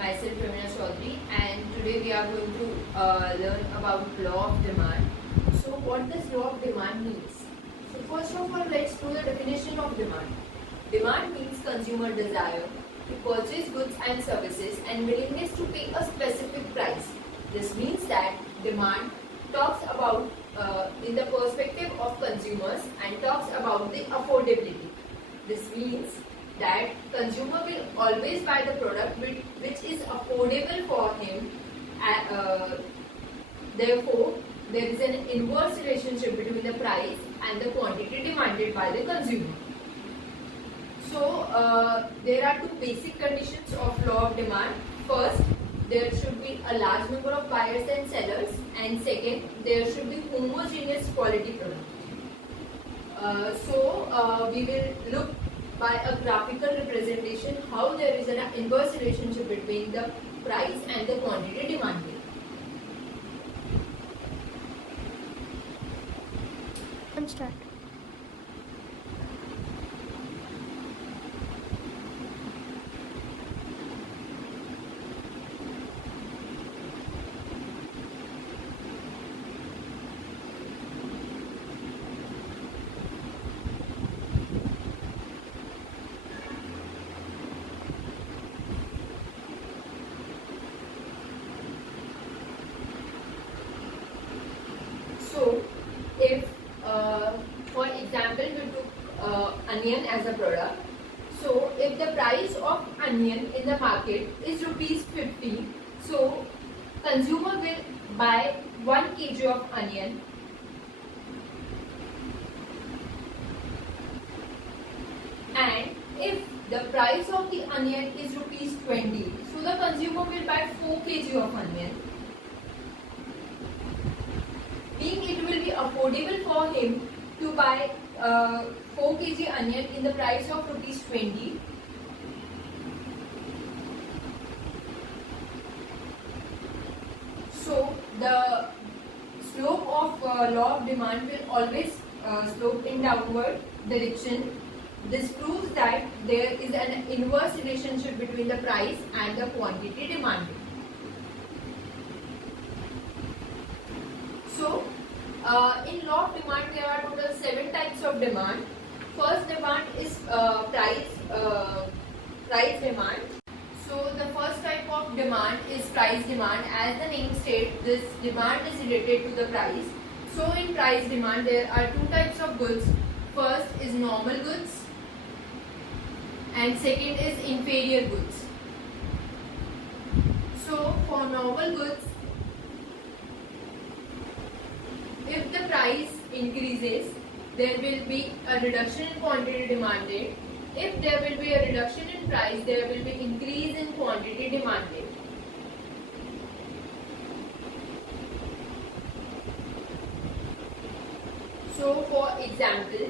myself Ramina Chaudhary, and today we are going to learn about law of demand. So what does law of demand means? So first of all, let's know the definition of demand. Demand means consumer desire to purchase goods and services and willingness to pay a specific price. This means that demand talks about in the perspective of consumers and talks about the affordability. This means that consumer will always buy the product which is affordable for him. Therefore, there is an inverse relationship between the price and the quantity demanded by the consumer. So, there are two basic conditions of law of demand. First, there should be a large number of buyers and sellers, and second, there should be homogeneous quality product. We will look by a graphical representation how there is an inverse relationship between the price and the quantity demanded. Start. So, if for example we took onion as a product, so if the price of onion in the market is rupees 50, so consumer will buy 1 kg of onion and if the price of the onion is rupees 20, so the consumer will buy 4 kg of onion. Being it will be affordable for him to buy 4 kg onion in the price of rupees 20. So the slope of law of demand will always slope in downward direction. This proves that there is an inverse relationship between the price and the quantity demanded. So, in law of demand, there are total 7 types of demand. First demand is price demand. So, the first type of demand is price demand. As the name states, this demand is related to the price. So, in price demand, there are 2 types of goods. First is normal goods and second is inferior goods. So, for normal goods, if the price increases, there will be a reduction in quantity demanded. If there will be a reduction in price, there will be increase in quantity demanded. So, for example,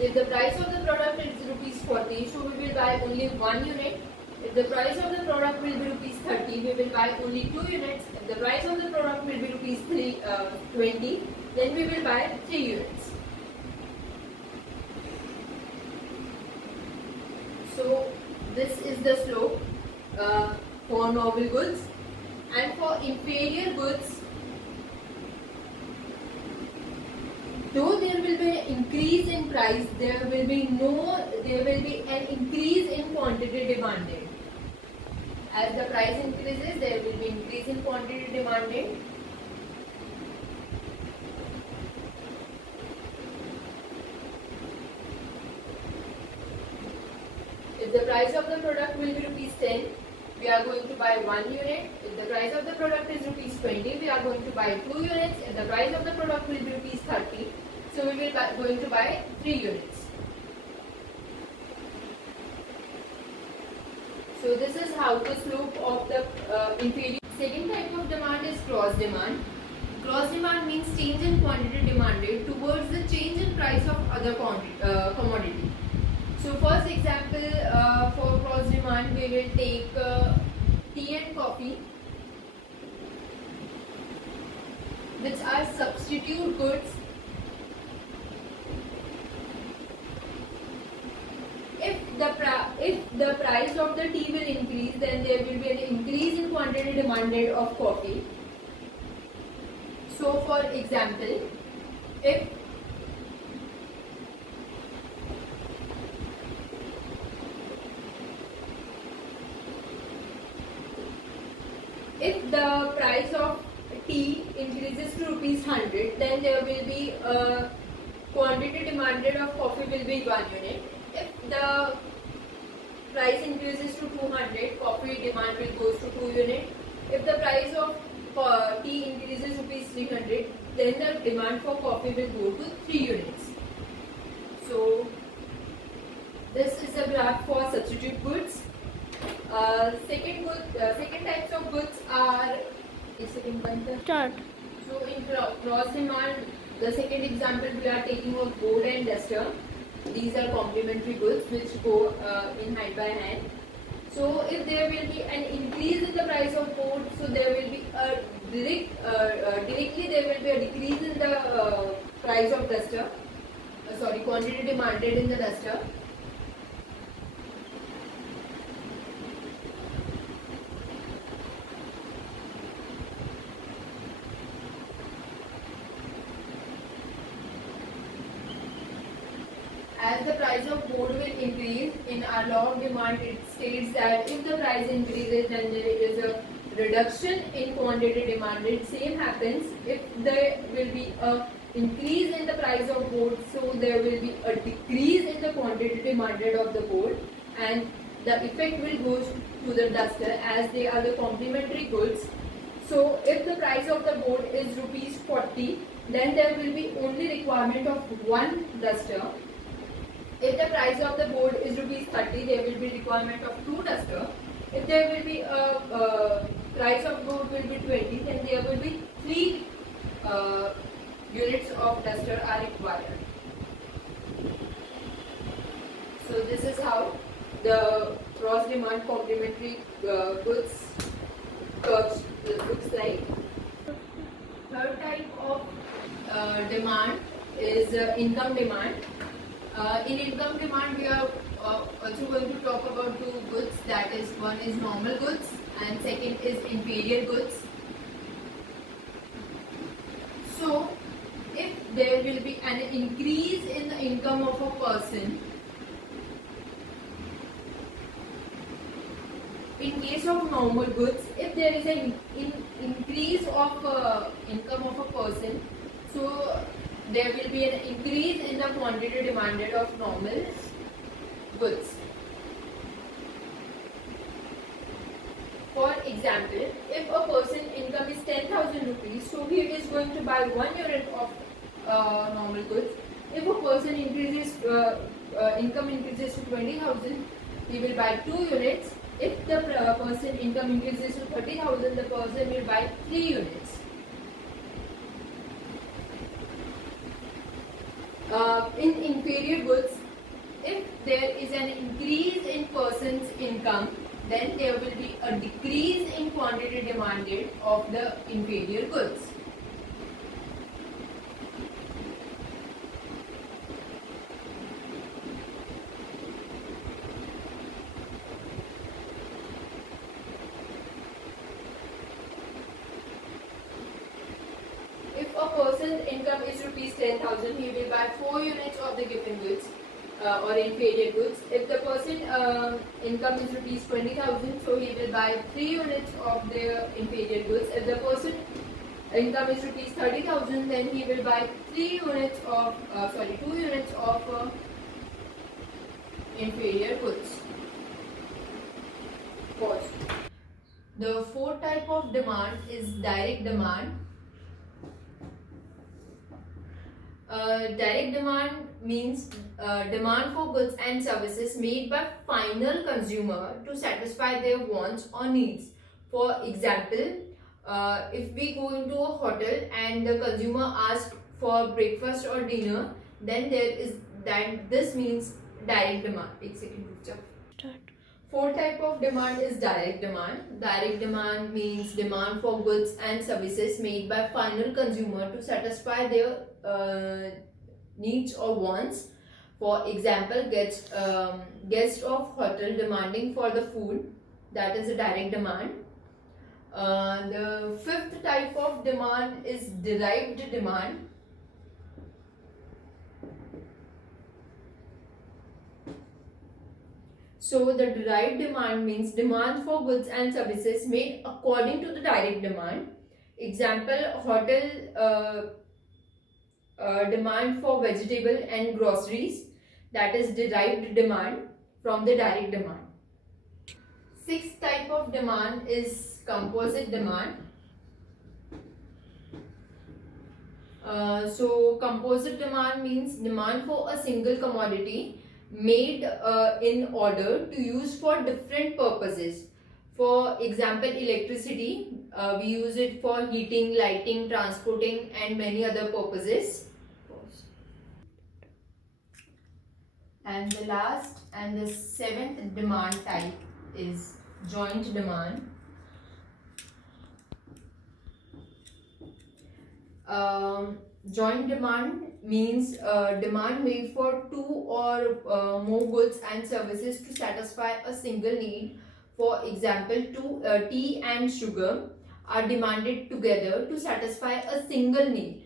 if the price of the product is rupees 40, so we will buy only 1 unit. If the price of the product will be rupees 30, we will buy only 2 units. If the price of the product will be rupees 20, then we will buy 3 units. So this is the slope for normal goods, and for inferior goods, though there will be an increase in price, there will be an increase in quantity demanded. As the price increases, there will be increase in quantity demanded. If the price of the product will be rupees 10, we are going to buy 1 unit. If the price of the product is rupees 20, we are going to buy 2 units. If the price of the product will be rupees 30, so we will going to buy 3 units. So this is how the slope of the inferior. Second type of demand is cross demand. Cross demand means change in quantity demanded towards the change in price of other commodity. So first example for cross demand, we will take tea and coffee, which are substitute goods if the price of the tea will increase, then there will be an increase in quantity demanded of coffee. So for example, if the price of tea increases to rupees 100, then there will be a quantity demanded of coffee will be 1 unit. If the price increases to 200, coffee demand will goes to 2 units. If the price of tea increases rupees 300, then the demand for coffee will go to 3 units. So this is a graph for substitute goods. Second types of goods are Start. so in cross demand, the second example we are taking of board and duster. These are complementary goods which go in hand by hand. So if there will be an increase in the price of board, so there will be a directly there will be a decrease in the price of duster. Quantity demanded in the duster. As the price of board will increase, in our law of demand it states that if the price increases then there is a reduction in quantity demanded. Same happens if there will be a increase in the price of board, so there will be a decrease in the quantity demanded of the board, and the effect will go to the duster as they are the complementary goods. So if the price of the board is rupees 40, then there will be only requirement of one duster. If the price of the board is rupees 30, there will be requirement of 2 duster. If there will be a price of board will be 20, then there will be 3 units of duster are required. So this is how the cross demand complementary goods curves looks like. Third type of demand is income demand. In income demand, we are also going to talk about 2 goods, that is, one is normal goods and second is inferior goods. So, if there will be an increase in the income of a person, in case of normal goods, if there is an increase of income of a person, so there will be an increase in the quantity demanded of normal goods. For example, if a person income is 10,000 rupees, so he is going to buy 1 unit of normal goods. If a person income increases to 20,000, he will buy 2 units. If the person income increases to 30,000, the person will buy 3 units. In inferior goods, if there is an increase in person's income, then there will be a decrease in quantity demanded of the inferior goods. If a person's income is rupees 10,000, he will buy 4 units of the given goods or inferior goods. If the person income is rupees 20,000, so he will buy 3 units of the inferior goods. If the person income is rupees 30,000, then he will buy 2 units of inferior goods. Pause. The fourth type of demand is direct demand. Direct demand means demand for goods and services made by final consumer to satisfy their wants or needs. For example, if we go into a hotel and the consumer asks for breakfast or dinner, then this means direct demand. एक second रुक जाओ. Fourth type of demand is direct demand. Direct demand means demand for goods and services made by final consumer to satisfy their needs or wants. For example, guest of hotel demanding for the food, that is a direct demand. The fifth type of demand is derived demand. So the derived demand means demand for goods and services made according to the direct demand. Example, hotel demand for vegetable and groceries, that is derived demand from the direct demand. Sixth type of demand is composite demand. So composite demand means demand for a single commodity made in order to use for different purposes. For example, electricity, we use it for heating, lighting, transporting and many other purposes. And the last and the seventh demand type is joint demand. Joint demand means demand made for two or more goods and services to satisfy a single need. For example, tea and sugar are demanded together to satisfy a single need.